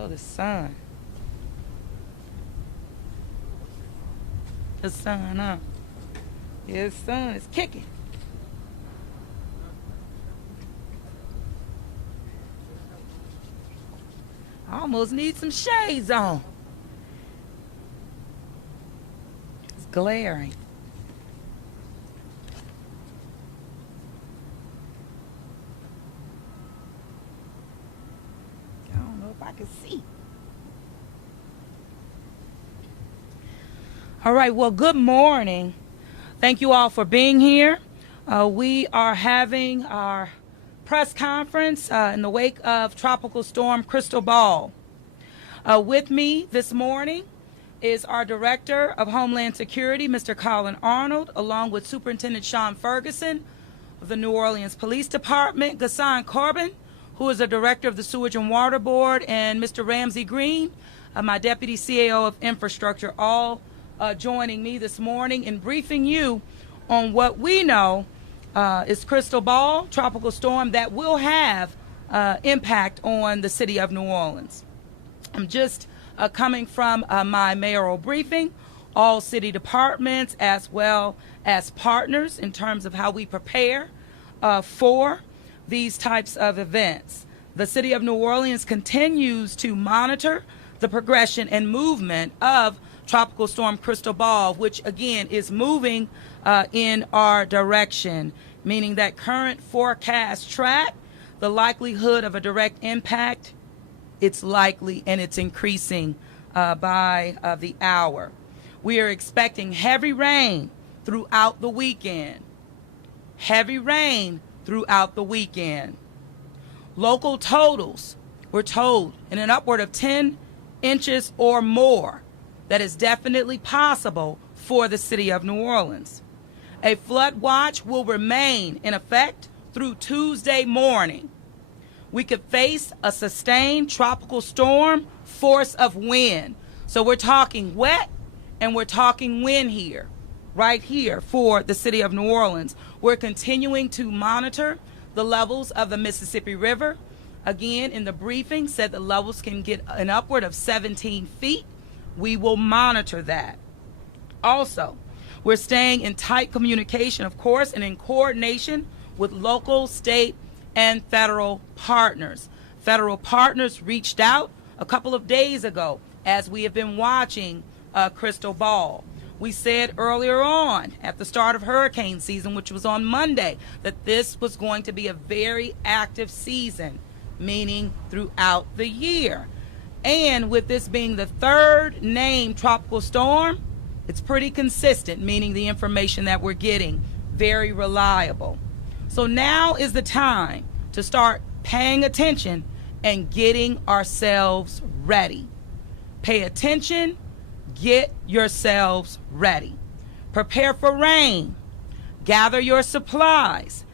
Oh, the sun. The sun, huh? Yeah, the sun is kicking. I almost need some shades on. It's glaring. I don't know if I can see. All right, well, good morning. Thank you all for being here. We are having our press conference in the wake of Tropical Storm Cristobal. With me this morning is our Director of Homeland Security, Mr. Collin Arnold, along with Superintendent Shaun Ferguson of the New Orleans Police Department, Ghassan Korban, who is the Director of the Sewage and Water Board, and Mr. Ramsey Green, my Deputy CAO of Infrastructure, all joining me this morning in briefing you on what we know is Cristobal, tropical storm that will have impact on the city of New Orleans. I'm just coming from my mayoral briefing, all city departments as well as partners in terms of how we prepare for these types of events. The city of New Orleans continues to monitor the progression and movement of Tropical Storm Cristobal, which again is moving in our direction, meaning that current forecasts track the likelihood of a direct impact. It's likely and it's increasing by the hour. We are expecting heavy rain throughout the weekend. Heavy rain throughout the weekend. Local totals, we're told, in an upward of 10 inches or more. That is definitely possible for the city of New Orleans. A flood watch will remain in effect through Tuesday morning. We could face a sustained tropical storm force of wind. So we're talking wet and we're talking wind here, right here for the city of New Orleans. We're continuing to monitor the levels of the Mississippi River. Again, in the briefing, said the levels can get an upward of 17 feet. We will monitor that. Also, we're staying in tight communication, of course, and in coordination with local, state, and federal partners. Federal partners reached out a couple of days ago as we have been watching Cristobal. We said earlier on at the start of hurricane season, which was on Monday, that this was going to be a very active season, meaning throughout the year. And with this being the third named tropical storm, it's pretty consistent, meaning the information that we're getting, very reliable. So now is the time to start paying attention and getting ourselves ready. Pay attention, get yourselves ready. Prepare for rain, gather your supplies.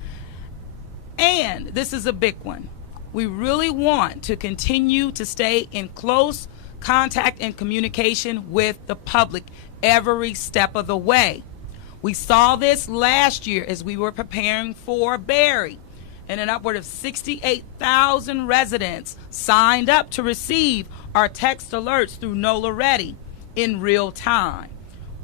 And this is a big one. We really want to continue to stay in close contact and communication with the public every step of the way. We saw this last year as we were preparing for Barry, and an upward of 68,000 residents signed up to receive our text alerts through NOLA Ready in real time.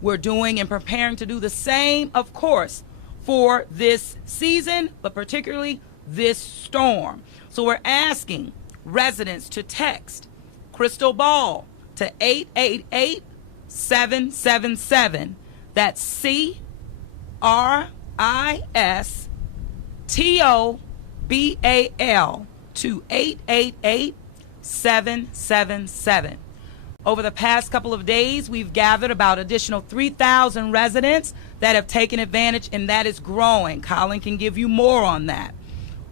We're doing and preparing to do the same, of course, for this season, but particularly this storm. So we're asking residents to text Cristobal to 888-777. That's CRISTOBAL to 888-777. Over the past couple of days, we've gathered about additional 3,000 residents that have taken advantage, and that is growing. Collin can give you more on that.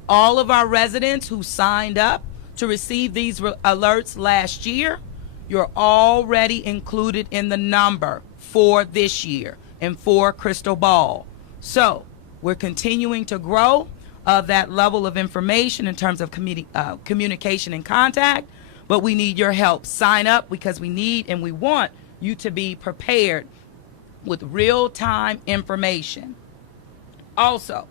All of our residents who signed up to receive these alerts last year, you're already included in the number for this year and for Cristobal. So we're continuing to grow that level of information in terms of communication and contact, but we need your help. Sign up because we need and we want you to be prepared with real-time information. Also,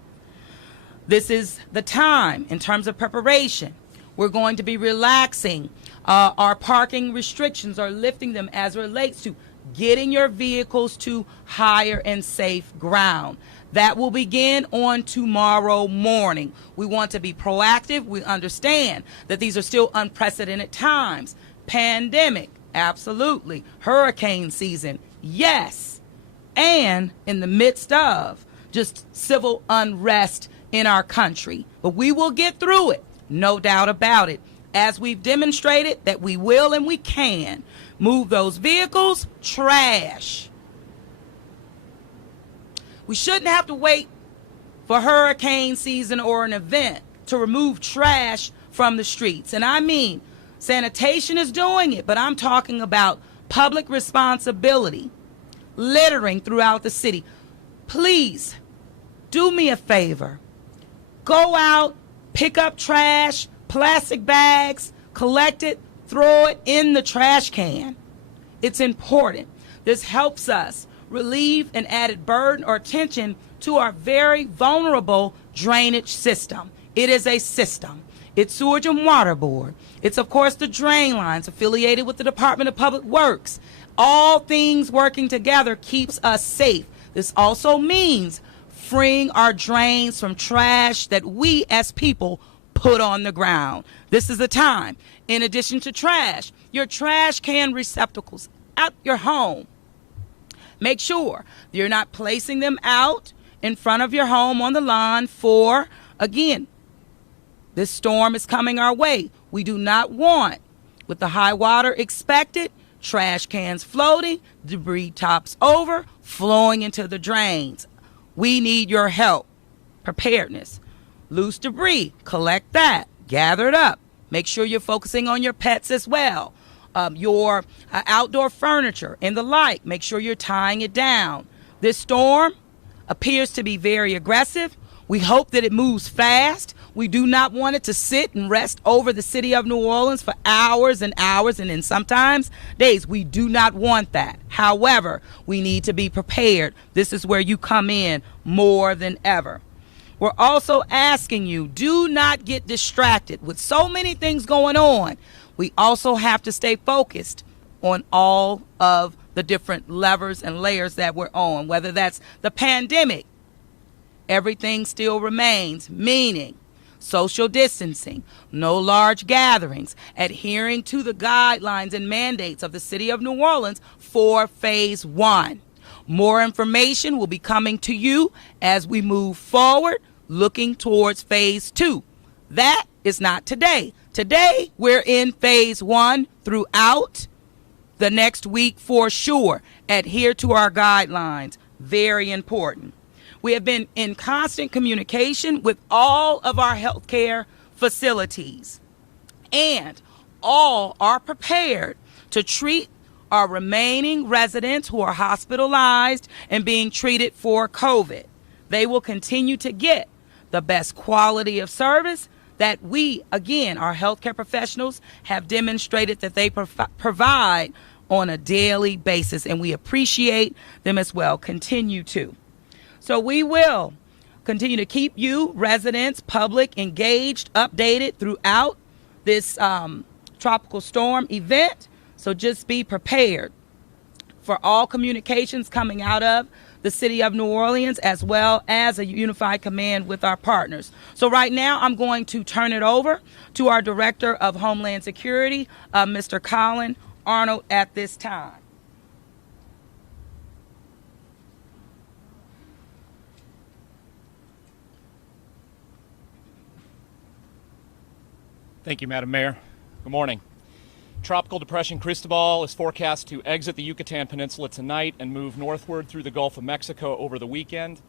this is the time in terms of preparation We're going to be relaxing our parking restrictions or lifting them as it relates to getting your vehicles to higher and safe ground. That will begin on tomorrow morning. We want to be proactive. We understand that these are still unprecedented times. Pandemic, absolutely. Hurricane season, yes. And in the midst of just civil unrest in our country. But we will get through it, no doubt about it, as we've demonstrated that we will and we can move those vehicles. Trash. We shouldn't have to wait for hurricane season or an event to remove trash from the streets. And I mean, sanitation is doing it, but I'm talking about public responsibility, littering throughout the city. Please do me a favor. Go out, pick up trash, plastic bags, collect it, throw it in the trash can. It's important. This helps us relieve an added burden or attention to our very vulnerable drainage system. It is a system. It's Sewage and Water Board. It's, of course, the drain lines affiliated with the Department of Public Works. All things working together keeps us safe. This also means freeing our drains from trash that we as people put on the ground. This is the time. In addition to trash, your trash can receptacles at your home. Make sure you're not placing them out in front of your home on the lawn for, again, this storm is coming our way. We do not want, with the high water expected, trash cans floating, debris tops over, flowing into the drains. We need your help. Preparedness. Loose debris, collect that, gather it up. Make sure you're focusing on your pets as well. Your outdoor furniture and the like, make sure you're tying it down. This storm appears to be very aggressive. We hope that it moves fast. We do not want it to sit and rest over the city of New Orleans for hours and hours and then sometimes days. We do not want that. However, we need to be prepared. This is where you come in more than ever. We're also asking you, do not get distracted with so many things going on. We also have to stay focused on all of the different levers and layers that we're on, whether that's the pandemic. Everything still remains, meaning social distancing, no large gatherings, adhering to the guidelines and mandates of the city of New Orleans for phase 1. More information will be coming to you as we move forward, looking towards phase 2. That is not today. Today, we're in phase 1 throughout the next week for sure. Adhere to our guidelines. Very important. We have been in constant communication with all of our healthcare facilities, and all are prepared to treat our remaining residents who are hospitalized and being treated for COVID. They will continue to get the best quality of service that we, again, our healthcare professionals have demonstrated that they provide on a daily basis, and we appreciate them as well. Continue to. So we will continue to keep you, residents, public, engaged, updated throughout this tropical storm event. So just be prepared for all communications coming out of the city of New Orleans, as well as a unified command with our partners. So right now, I'm going to turn it over to our Director of Homeland Security, Mr. Collin Arnold, at this time. Thank you, Madam Mayor. Good morning. Tropical Depression Cristobal is forecast to exit the Yucatan Peninsula tonight and move northward through the Gulf of Mexico over the weekend.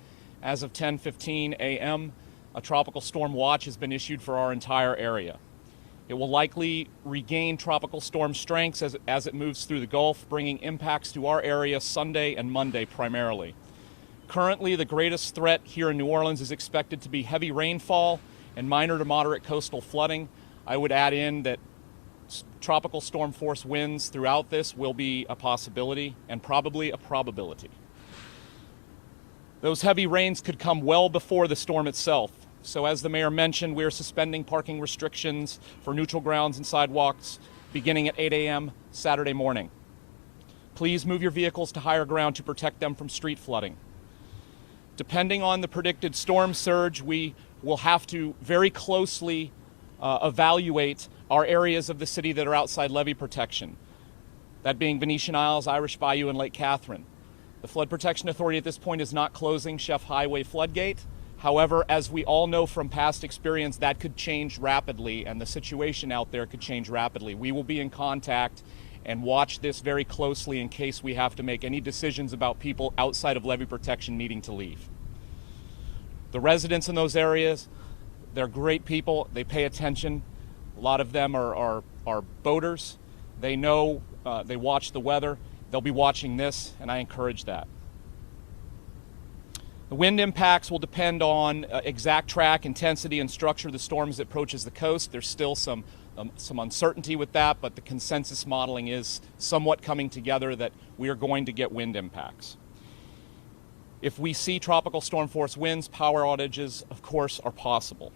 As of 10:15 a.m., a tropical storm watch has been issued for our entire area. It will likely regain tropical storm strengths as it moves through the Gulf, bringing impacts to our area Sunday and Monday primarily. Currently, the greatest threat here in New Orleans is expected to be heavy rainfall and minor to moderate coastal flooding. I would add in that tropical storm force winds throughout this will be a possibility and probably a probability. Those heavy rains could come well before the storm itself. So as the mayor mentioned, we are suspending parking restrictions for neutral grounds and sidewalks beginning at 8 a.m. Saturday morning. Please move your vehicles to higher ground to protect them from street flooding. Depending on the predicted storm surge, we will have to very closely evaluate our areas of the city that are outside levee protection, that being Venetian Isles, Irish Bayou, and Lake Catherine. The Flood Protection Authority at this point is not closing Chef Highway floodgate. However, as we all know from past experience, that could change rapidly, and the situation out there could change rapidly. We will be in contact and watch this very closely in case we have to make any decisions about people outside of levee protection needing to leave. The residents in those areas, they're great people. They pay attention. A lot of them are boaters. They know, they watch the weather. They'll be watching this, and I encourage that. The wind impacts will depend on exact track, intensity, and structure of the storm as it approaches the coast. There's still some uncertainty with that, but the consensus modeling is somewhat coming together that we are going to get wind impacts. If we see tropical storm force winds, power outages, of course, are possible.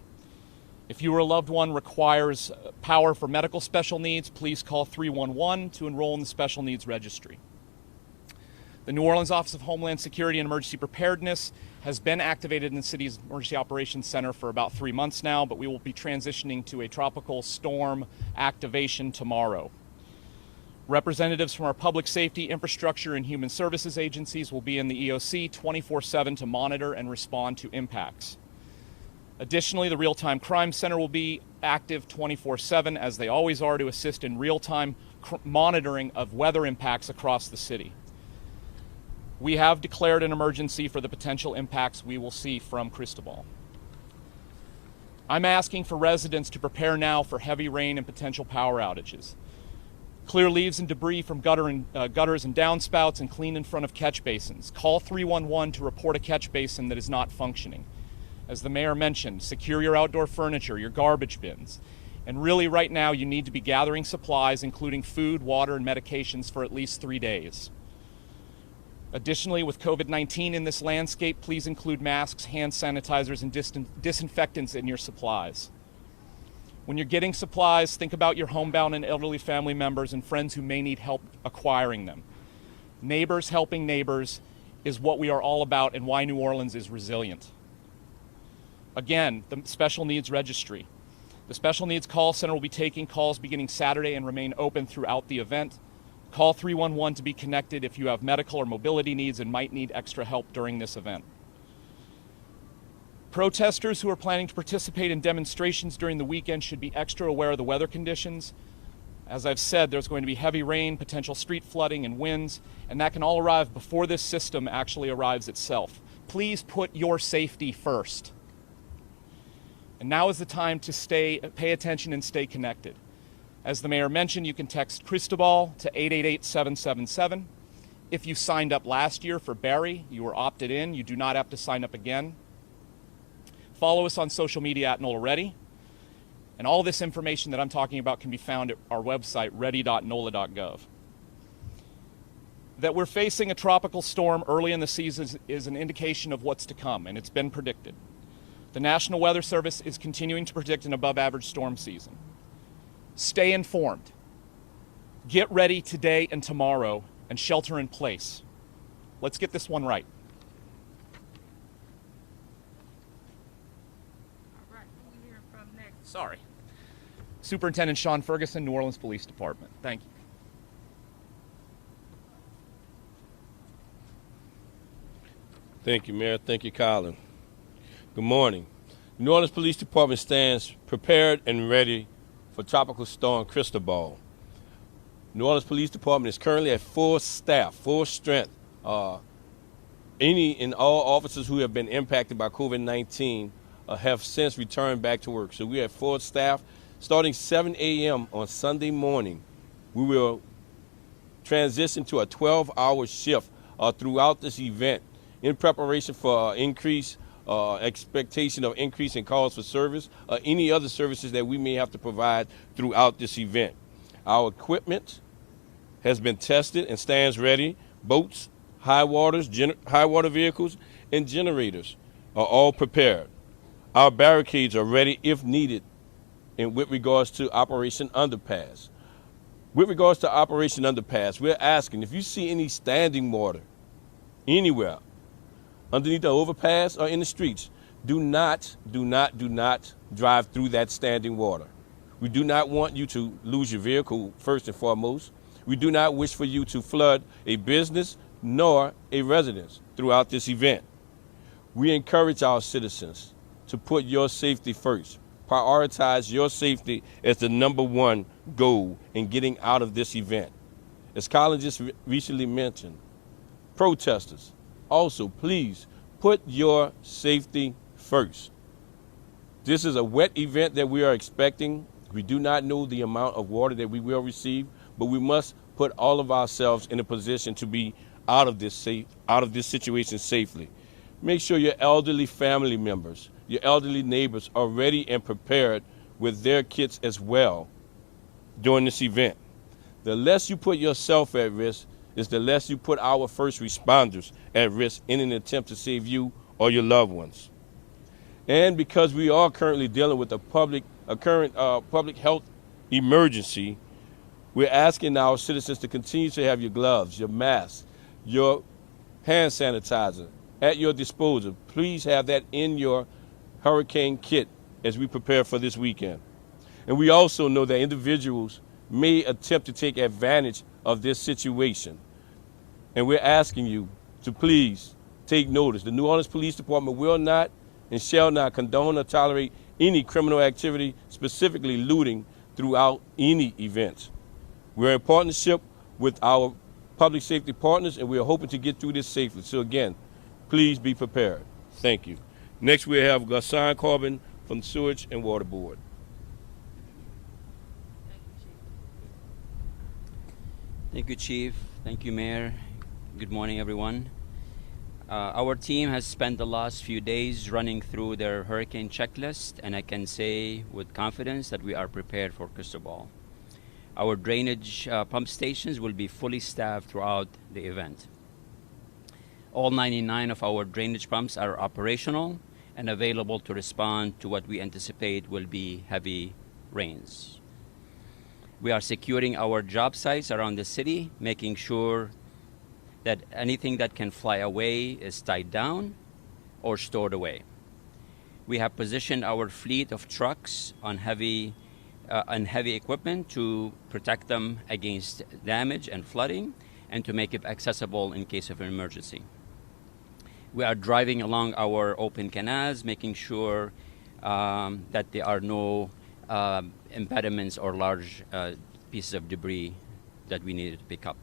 If you or a loved one requires power for medical special needs, please call 311 to enroll in the Special Needs Registry. The New Orleans Office of Homeland Security and Emergency Preparedness has been activated in the city's Emergency Operations Center for about 3 months now, but we will be transitioning to a tropical storm activation tomorrow. Representatives from our public safety, infrastructure, and human services agencies will be in the EOC 24/7 to monitor and respond to impacts. Additionally, the Real-Time Crime Center will be active 24/7, as they always are, to assist in real-time monitoring of weather impacts across the city. We have declared an emergency for the potential impacts we will see from Cristobal. I'm asking for residents to prepare now for heavy rain and potential power outages. Clear leaves and debris from gutters and downspouts, and clean in front of catch basins. Call 311 to report a catch basin that is not functioning. As the mayor mentioned, secure your outdoor furniture, your garbage bins. And really right now you need to be gathering supplies, including food, water, and medications for at least 3 days. Additionally, with COVID-19 in this landscape, please include masks, hand sanitizers, and disinfectants in your supplies. When you're getting supplies, think about your homebound and elderly family members and friends who may need help acquiring them. Neighbors helping neighbors is what we are all about and why New Orleans is resilient. Again, the Special Needs Registry. The Special Needs Call Center will be taking calls beginning Saturday and remain open throughout the event. Call 311 to be connected if you have medical or mobility needs and might need extra help during this event. Protesters who are planning to participate in demonstrations during the weekend should be extra aware of the weather conditions. As I've said, there's going to be heavy rain, potential street flooding, and winds, and that can all arrive before this system actually arrives itself. Please put your safety first. And now is the time to pay attention and stay connected. As the mayor mentioned, you can text Cristobal to 888-777. If you signed up last year for Barry, you were opted in. You do not have to sign up again. Follow us on social media at NOLA Ready. And all this information that I'm talking about can be found at our website, ready.nola.gov. That we're facing a tropical storm early in the season is an indication of what's to come, and it's been predicted. The National Weather Service is continuing to predict an above-average storm season. Stay informed. Get ready today and tomorrow and shelter in place. Let's get this one right. All right, who are we hearing from next? Sorry. Superintendent Shaun Ferguson, New Orleans Police Department. Thank you. Thank you, Mayor. Thank you, Collin. Good morning. The New Orleans Police Department stands prepared and ready for Tropical Storm Cristobal. New Orleans Police Department is currently at full staff, full strength. Any and all officers who have been impacted by COVID-19 have since returned back to work. So we are at full staff. Starting 7 a.m. on Sunday morning, we will transition to a 12-hour shift throughout this event in preparation for expectation of increase in calls for service, any other services that we may have to provide throughout this event. Our equipment has been tested and stands ready. Boats, high water vehicles, and generators are all prepared. Our barricades are ready if needed, and with regards to Operation Underpass. With regards to Operation Underpass, we're asking if you see any standing water anywhere underneath the overpass or in the streets, do not drive through that standing water. We do not want you to lose your vehicle, first and foremost. We do not wish for you to flood a business nor a residence throughout this event. We encourage our citizens to put your safety first. Prioritize your safety as the #1 goal in getting out of this event. As Collin just recently mentioned, protesters, also please put your safety first. This is a wet event that we are expecting. We do not know the amount of water that we will receive, but we must put all of ourselves in a position to be out of this situation safely. Make sure your elderly family members, your elderly neighbors are ready and prepared with their kits as well during this event. The less you put yourself at risk is the less you put our first responders at risk in an attempt to save you or your loved ones. And because we are currently dealing with a current public health emergency, we're asking our citizens to continue to have your gloves, your masks, your hand sanitizer at your disposal. Please have that in your hurricane kit as we prepare for this weekend. And we also know that individuals may attempt to take advantage of this situation. And we're asking you to please take notice. The New Orleans Police Department will not and shall not condone or tolerate any criminal activity, specifically looting, throughout any event. We're in partnership with our public safety partners, and we're hoping to get through this safely. So again, please be prepared. Thank you. Next, we have Ghassan Korban from the Sewage and Water Board. Thank you, Chief. Thank you, Mayor. Good morning, everyone. Our team has spent the last few days running through their hurricane checklist, and I can say with confidence that we are prepared for Cristobal. Our drainage pump stations will be fully staffed throughout the event. All 99 of our drainage pumps are operational and available to respond to what we anticipate will be heavy rains. We are securing our job sites around the city, making sure that anything that can fly away is tied down or stored away. We have positioned our fleet of trucks on heavy equipment to protect them against damage and flooding and to make it accessible in case of an emergency. We are driving along our open canals, making sure that there are no impediments or large pieces of debris that we needed to pick up.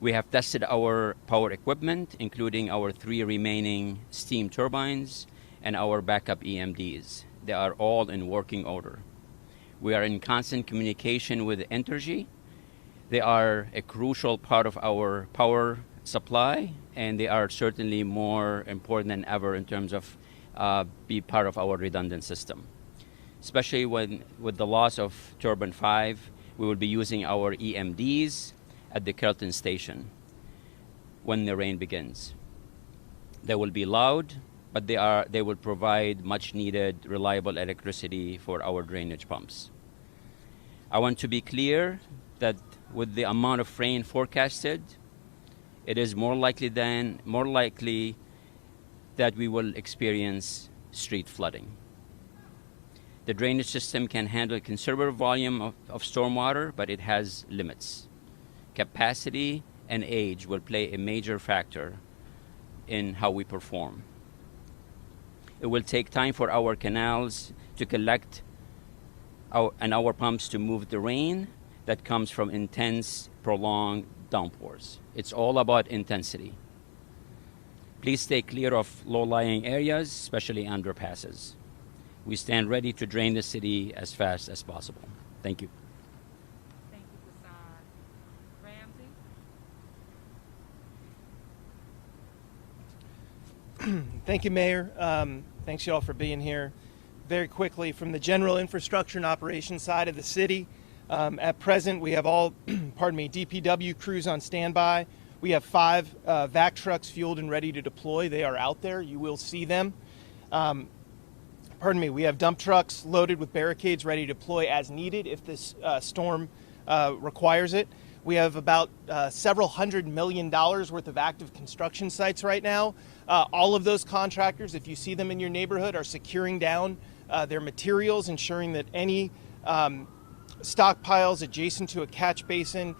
We have tested our power equipment, including our 3 remaining steam turbines and our backup EMDs. They are all in working order. We are in constant communication with Entergy. They are a crucial part of our power supply, and they are certainly more important than ever in terms of be part of our redundant system. Especially with the loss of Turbine 5, we will be using our EMDs at the Kelton station when the rain begins. They will be loud, but they will provide much needed reliable electricity for our drainage pumps. I want to be clear that with the amount of rain forecasted, it is more likely that we will experience street flooding. The drainage system can handle a considerable volume of stormwater, but it has limits. Capacity and age will play a major factor in how we perform. It will take time for our canals to collect and our pumps to move the rain that comes from intense, prolonged downpours. It's all about intensity. Please stay clear of low-lying areas, especially underpasses. We stand ready to drain the city as fast as possible. Thank you. Thank you, Ghassan. Ramsey? Thank you, Mayor. Thanks, y'all, for being here. Very quickly, from the general infrastructure and operations side of the city, at present, we have all, DPW crews on standby. We have 5 vac trucks fueled and ready to deploy. They are out there. You will see them. we have dump trucks loaded with barricades ready to deploy as needed if this storm requires it. We have about several $100 million worth of active construction sites right now. All of those contractors, if you see them in your neighborhood, are securing down their materials, ensuring that any stockpiles adjacent to a catch basin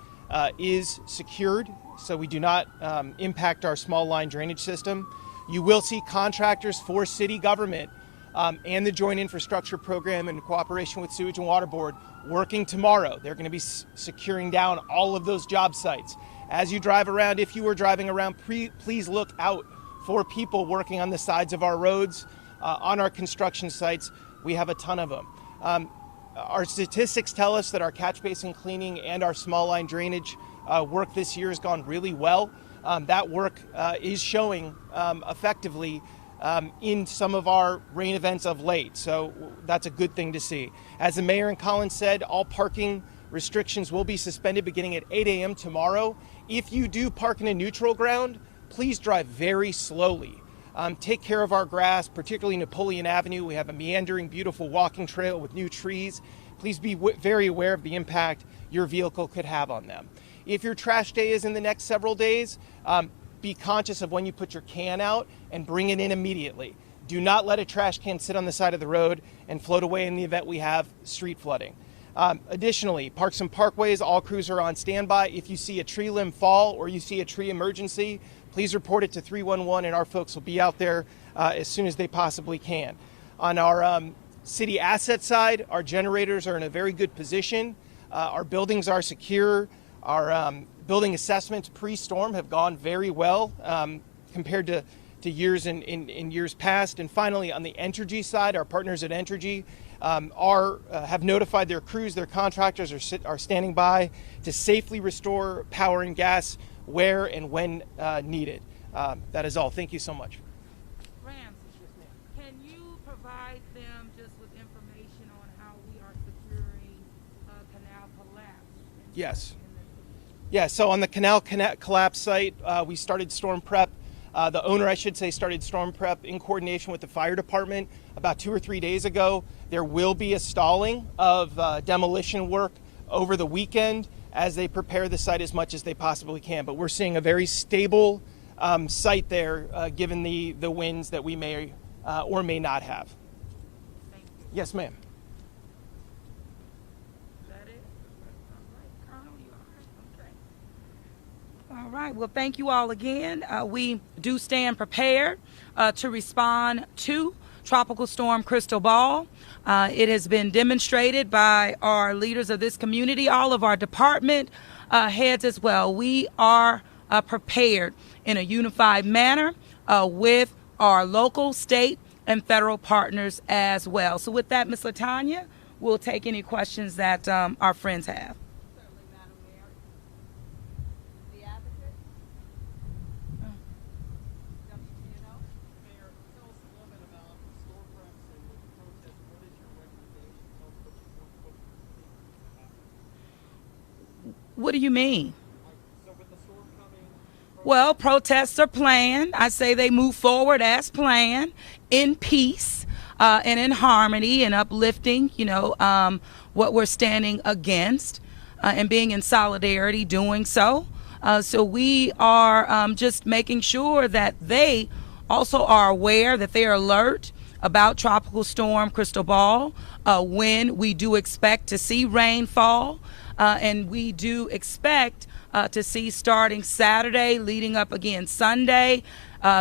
is secured, so we do not impact our small line drainage system. You will see contractors for city government and the Joint Infrastructure Program in cooperation with Sewage and Water Board working tomorrow. They're going to be securing down all of those job sites. As you drive around, if you are driving around, please look out for people working on the sides of our roads, on our construction sites. We have a ton of them. Our statistics tell us that our catch basin cleaning and our small line drainage work this year has gone really well. That work is showing effectively in some of our rain events of late, so that's a good thing to see. As the mayor and Collin said, all parking restrictions will be suspended beginning at 8 a.m. tomorrow. If you do park in a neutral ground, please drive very slowly. Take care of our grass, particularly Napoleon Avenue. We have a meandering, beautiful walking trail with new trees. Please be very aware of the impact your vehicle could have on them. If your trash day is in the next several days, be conscious of when you put your can out and bring it in immediately. Do not let a trash can sit on the side of the road and float away in the event we have street flooding. Additionally, parks and parkways, all crews are on standby. If you see a tree limb fall or you see a tree emergency, please report it to 311 and our folks will be out there as soon as they possibly can. On our city asset side, our generators are in a very good position. Our buildings are secure. Our building assessments pre-storm have gone very well compared to years in years past. And finally, on the Entergy side, our partners at Entergy have notified their crews, their contractors are standing by to safely restore power and gas where and when needed. That is all. Thank you so much. Can you provide them just with information on how we are securing canal collapse? Yes. Yeah, so on the canal collapse site, we started storm prep. The owner, I should say, started storm prep in coordination with the fire department about 2 or 3 days ago. There will be a stalling of demolition work over the weekend as they prepare the site as much as they possibly can. But we're seeing a very stable site there, given the winds that we may or may not have. Thank you. Yes, ma'am. Is that it? All right, Colonel, you all right? Okay. All right. Well, thank you all again. We do stand prepared to respond to Tropical Storm Cristobal. It has been demonstrated by our leaders of this community, all of our department heads as well. We are prepared in a unified manner with our local, state, and federal partners as well. So with that, Ms. LaTanya, we'll take any questions that our friends have. Certainly, Madam Mayor. The advocate? WTNO? Mayor, tell us a little bit about storm preps and with the protest. What is your recommendation? Tell us What do you mean? so with the storm coming, Well, protests are planned. I say they move forward as planned, in peace and in harmony and uplifting, what we're standing against and being in solidarity doing so. So we are just making sure that they also are aware, that they are alert about Tropical Storm Cristobal, when we do expect to see rainfall, and we do expect to see starting Saturday, leading up again Sunday,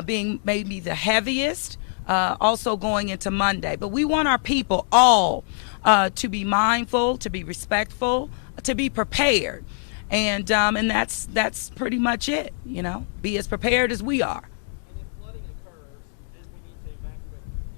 being maybe the heaviest, also going into Monday. But we want our people all to be mindful, to be respectful, to be prepared. And that's pretty much it, be as prepared as we are. and if flooding occurs and we need to evacuate people,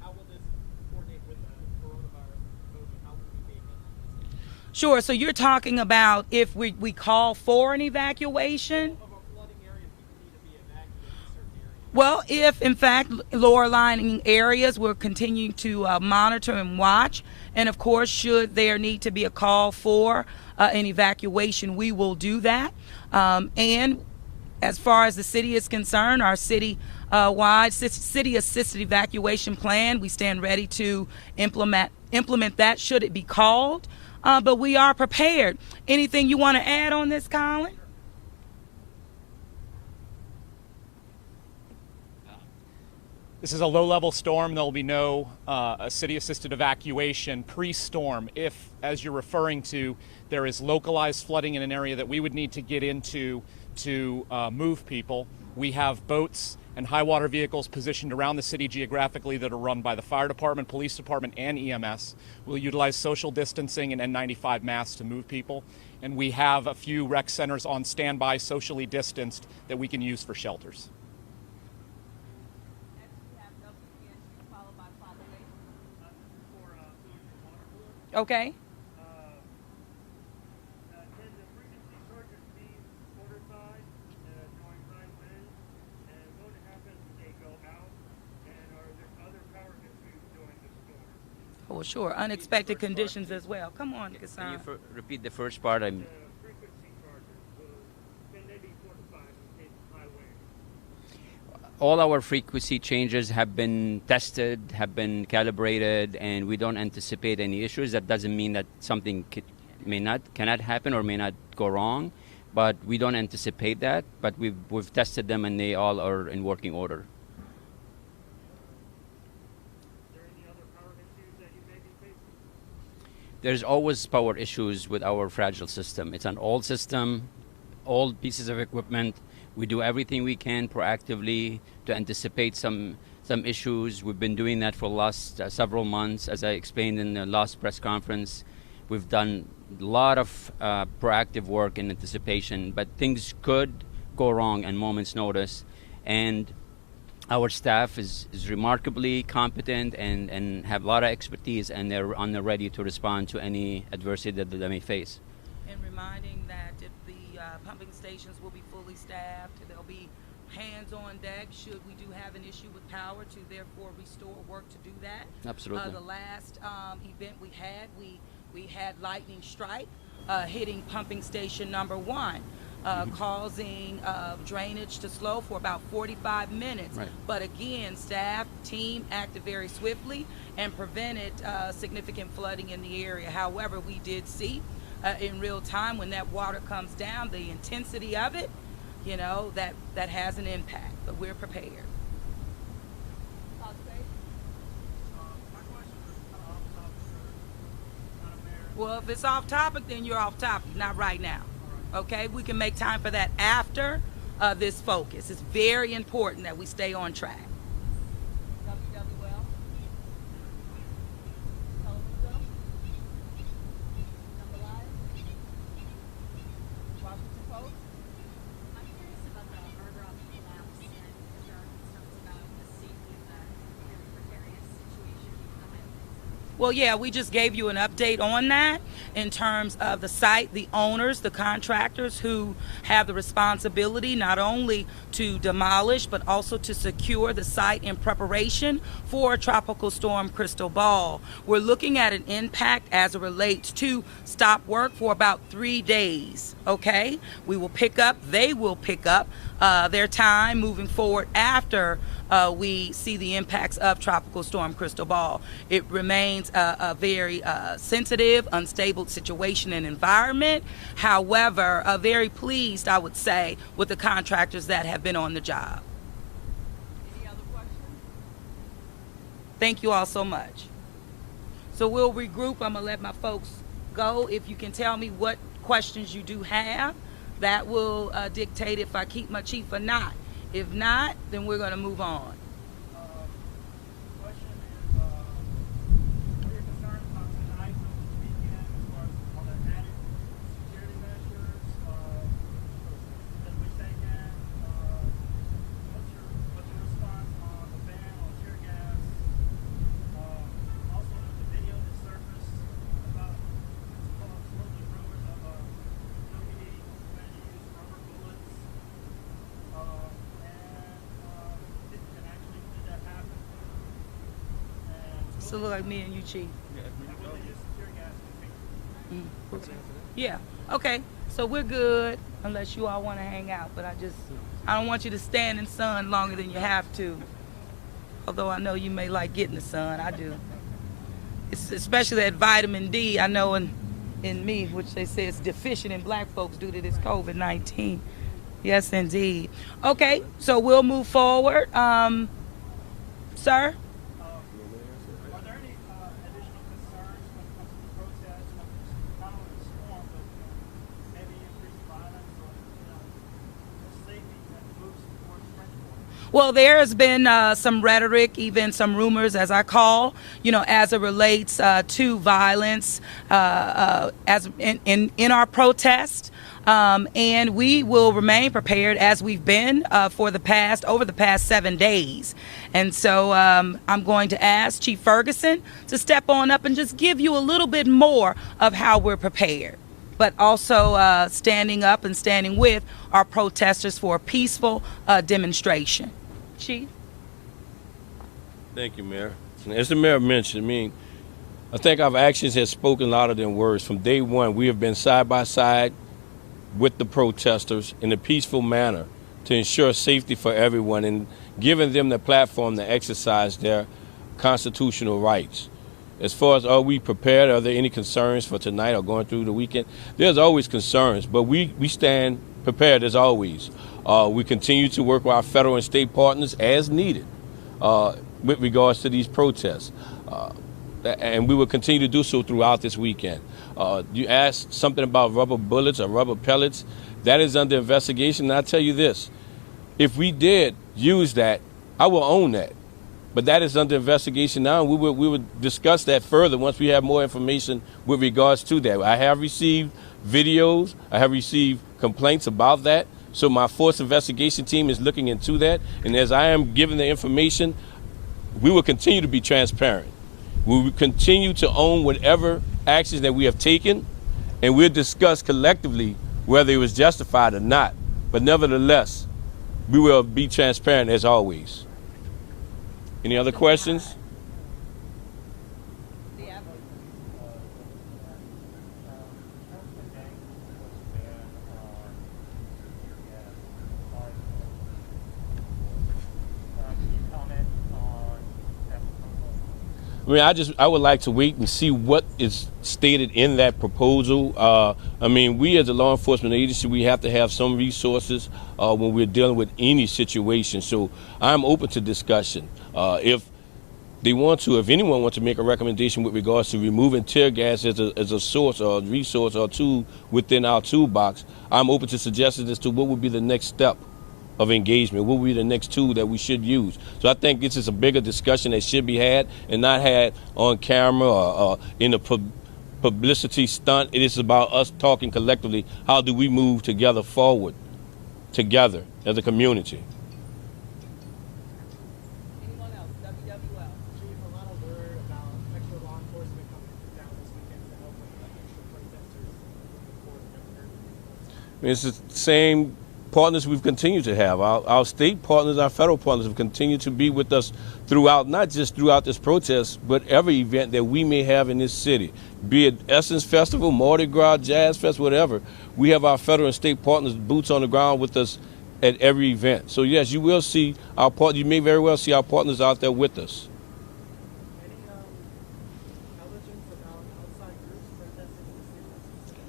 how will this coordinate with the coronavirus movement? How will we be handling this? Sure, so you're talking about if we call for an evacuation? Of a flooding area, people need to be evacuated in certain areas. Well, if in fact lower lying areas, we're continuing to monitor and watch. And of course, should there need to be a call for an evacuation, we will do that. And as far as the city is concerned, our city wide city assisted evacuation plan. We stand ready to implement that should it be called. But we are prepared. Anything you want to add on this, Collin? This is a low-level storm. There will be no city-assisted evacuation pre-storm. If, as you're referring to, there is localized flooding in an area that we would need to get into to move people, we have boats and high-water vehicles positioned around the city geographically that are run by the fire department, police department, and EMS. We'll utilize social distancing and N95 masks to move people. And we have a few rec centers on standby, socially distanced, that we can use for shelters. Next, we have WPNC followed by population. For food and water cooler. Okay. Can the frequency chargers be fortified during high winds? And what happens when they go out? And are there other power issues during the storm? Oh, sure. Unexpected conditions as well. Come on, Can Ghassan. you repeat the first part? The frequency chargers, can they be fortified in case of high winds? All our frequency changes have been tested, have been calibrated, and we don't anticipate any issues. That doesn't mean that something cannot happen or may not go wrong, but we don't anticipate that. But we've tested them, and they all are in working order. Are there any other power issues that you may be facing? There's always power issues with our fragile system. It's an old system, old pieces of equipment. We do everything we can proactively to anticipate some issues. We've been doing that for the last several months. As I explained in the last press conference, we've done a lot of proactive work in anticipation, but things could go wrong at moment's notice. And our staff is remarkably competent and have a lot of expertise, and they're on the ready to respond to any adversity that they may face. And reminding that if the pumping stations will be fully staffed, there'll be hands on deck should we do have an issue with power to therefore restore work to do that. Absolutely. The last event we had lightning strike hitting pumping station number 1. Causing drainage to slow for about 45 minutes. Right. But again, staff, team acted very swiftly and prevented significant flooding in the area. However, we did see in real time when that water comes down, the intensity of it, that has an impact, but we're prepared. Conservation. My question is kind of off topic, Madam Mayor. Well, if it's off topic, then you're off topic, not right now. Okay, we can make time for that after this focus. It's very important that we stay on track. WWL. Television. Number Live. Washington Post. I'm curious about the harbor on the collapse, and if there are concerns about the safety of that very precarious situation in the Highlands. Well, yeah, we just gave you an update on that in terms of the site, the owners, the contractors who have the responsibility not only to demolish but also to secure the site in preparation for Tropical Storm Cristobal. We're looking at an impact as it relates to stop work for about 3 days, okay? They will pick up their time moving forward after we see the impacts of Tropical Storm Cristobal. It remains a very sensitive, unstable situation and environment. However, very pleased, I would say, with the contractors that have been on the job. Any other questions? Thank you all so much. So we'll regroup. I'm going to let my folks go. If you can tell me what questions you do have, that will dictate if I keep my chief or not. If not, then we're going to move on. Question is, what are your concerns about tonight over the weekend as far as all the added security measures that we taken? What's your response on the ban on tear gas? Also, the video that surfaced about supposedly rumors of WD planning to use rubber bullets. Did that happen? And So look like me and you, chief. will they use tear gas in the future? Yeah. Okay. So we're good unless you all want to hang out. But I just I don't want you to stand in sun longer than you have to. Although I know you may like getting the sun, I do. It's especially that vitamin D, I know in me, which they say is deficient in black folks due to this COVID-19. Yes, indeed. Okay, so we'll move forward. Sir? Are there any additional concerns when it comes to the protests, not only the storm, but maybe increased violence or safety that moves towards French? Well, there has been some rhetoric, even some rumors, as I call, as it relates to violence as in our protest. And we will remain prepared as we've been over the past 7 days. And so I'm going to ask Chief Ferguson to step on up and just give you a little bit more of how we're prepared, but also standing up and standing with our protesters for a peaceful demonstration. Chief? Thank you, Mayor. As the Mayor mentioned, I think our actions have spoken louder than words. From day one, we have been side by side with the protesters in a peaceful manner to ensure safety for everyone and giving them the platform to exercise their constitutional rights. As far as are we prepared, are there any concerns for tonight or going through the weekend? There's always concerns, but we stand prepared as always. We continue to work with our federal and state partners as needed with regards to these protests. And we will continue to do so throughout this weekend. You asked something about rubber bullets or rubber pellets. That is under investigation. And I'll tell you this, if we did use that, I will own that. But that is under investigation now, and we will discuss that further once we have more information with regards to that. I have received videos. I have received complaints about that. So my force investigation team is looking into that. And as I am giving the information, we will continue to be transparent. We will continue to own whatever actions that we have taken, and we'll discuss collectively whether it was justified or not. But nevertheless, we will be transparent as always. Any other questions? I would like to wait and see what is stated in that proposal. We as a law enforcement agency, we have to have some resources when we're dealing with any situation. So I'm open to discussion. If anyone wants to make a recommendation with regards to removing tear gas as a source or a resource or tool within our toolbox, I'm open to suggestions as to what would be the next step of engagement, what would be the next tool that we should use. So I think this is a bigger discussion that should be had and not had on camera or in a publicity stunt. It is about us talking collectively. How do we move together forward, together as a community? Anyone else? WWL. Chief, a lot of word about extra law enforcement coming down this weekend to help with extra protesters. It's the same partners we've continued to have. Our state partners, our federal partners have continued to be with us throughout, not just throughout this protest, but every event that we may have in this city, be it Essence Festival, Mardi Gras, Jazz Fest, whatever. We have our federal and state partners, boots on the ground with us at every event. So yes, you will see our partners, you may very well see our partners out there with us. Any intelligence about outside groups protesting the city?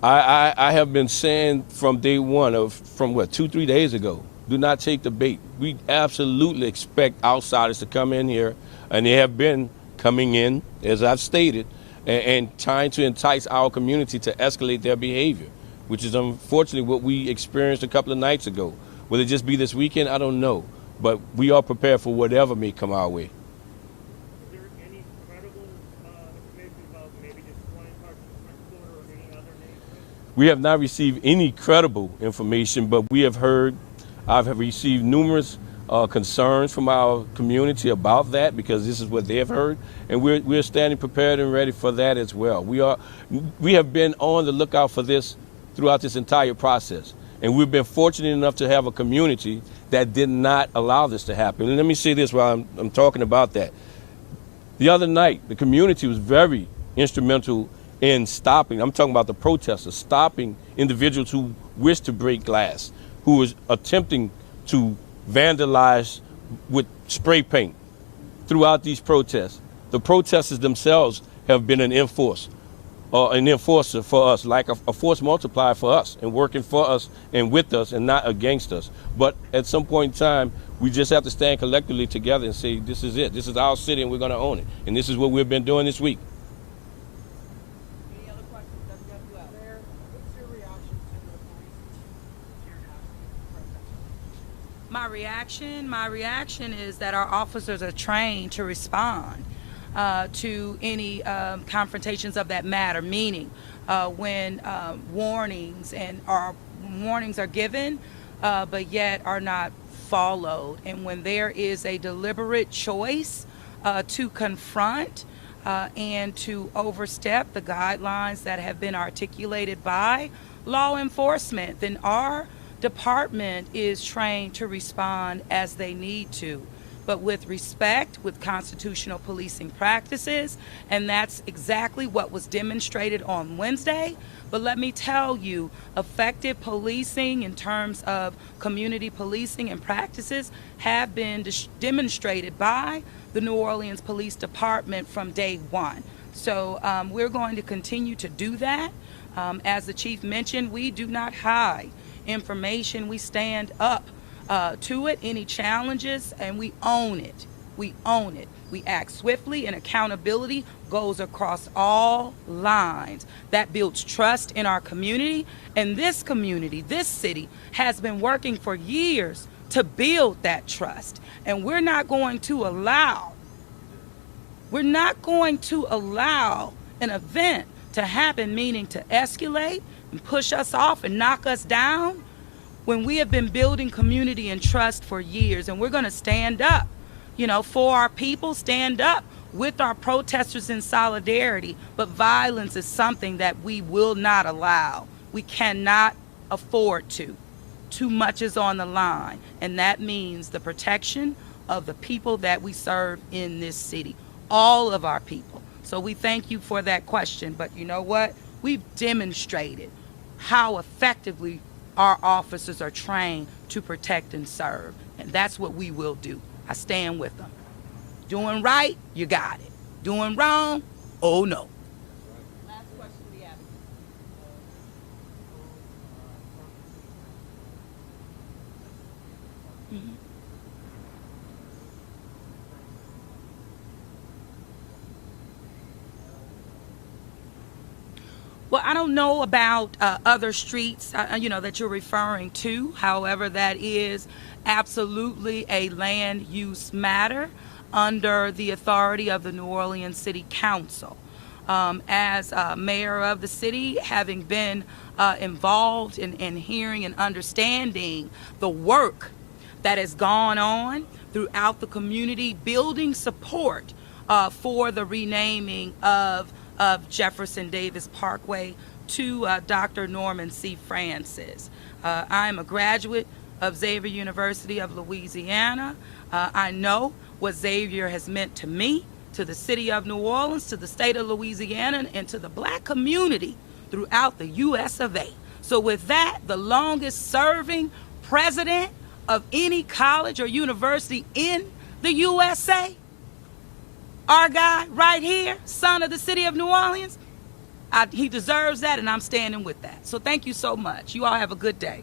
I have been saying from day one, 2-3 days ago, do not take the bait. We absolutely expect outsiders to come in here, and they have been coming in, as I've stated, and trying to entice our community to escalate their behavior, which is unfortunately what we experienced a couple of nights ago. Will it just be this weekend? I don't know, but we are prepared for whatever may come our way. Is there any credible information about maybe just one part of the front border or any other neighborhood? We have not received any credible information, but I've received numerous concerns from our community about that, because this is what they have heard, and we're standing prepared and ready for that as well. We have been on the lookout for this throughout this entire process, and we've been fortunate enough to have a community that did not allow this to happen. And let me say this while I'm talking about that. The other night, the community was very instrumental in stopping, I'm talking about the protesters, stopping individuals who wish to break glass, who was attempting to vandalize with spray paint throughout these protests. The protesters themselves have been an enforcer for us, like a force multiplier for us, and working for us and with us and not against us. But at some point in time, we just have to stand collectively together and say, this is it. This is our city and we're going to own it. And this is what we've been doing this week. Any other questions, WWL? Mayor, what's your reaction to the police tear gas? My reaction is that our officers are trained to respond to any confrontations of that matter, meaning when warnings are given, but yet are not followed, and when there is a deliberate choice to confront and to overstep the guidelines that have been articulated by law enforcement, then our department is trained to respond as they need to, but with respect, with constitutional policing practices, and that's exactly what was demonstrated on Wednesday. But let me tell you, effective policing in terms of community policing and practices have been demonstrated by the New Orleans Police Department from day one. So we're going to continue to do that. As the chief mentioned, we do not hide information. We stand up to it, any challenges, and we own it. We own it. We act swiftly, and accountability goes across all lines. That builds trust in our community, and this community, this city, has been working for years to build that trust. And we're not going to allow an event to happen, meaning to escalate and push us off and knock us down, when we have been building community and trust for years. And we're going to stand up, for our people, stand up with our protesters in solidarity. But violence is something that we will not allow. We cannot afford to. Too much is on the line, and that means the protection of the people that we serve in this city, all of our people. So we thank you for that question, but you know what? We've demonstrated how effectively our officers are trained to protect and serve, and that's what we will do. I stand with them. Doing right, you got it. Doing wrong, oh no. Last question we have. Well, I don't know about other streets, that you're referring to. However, that is absolutely a land use matter under the authority of the New Orleans City Council. As mayor of the city, having been involved in hearing and understanding the work that has gone on throughout the community, building support for the renaming of Jefferson Davis Parkway to Dr. Norman C. Francis. I'm a graduate of Xavier University of Louisiana. I know what Xavier has meant to me, to the city of New Orleans, to the state of Louisiana, and to the black community throughout the U.S. of A. So with that, the longest serving president of any college or university in the USA, our guy right here, son of the city of New Orleans, he deserves that, and I'm standing with that. So thank you so much. You all have a good day.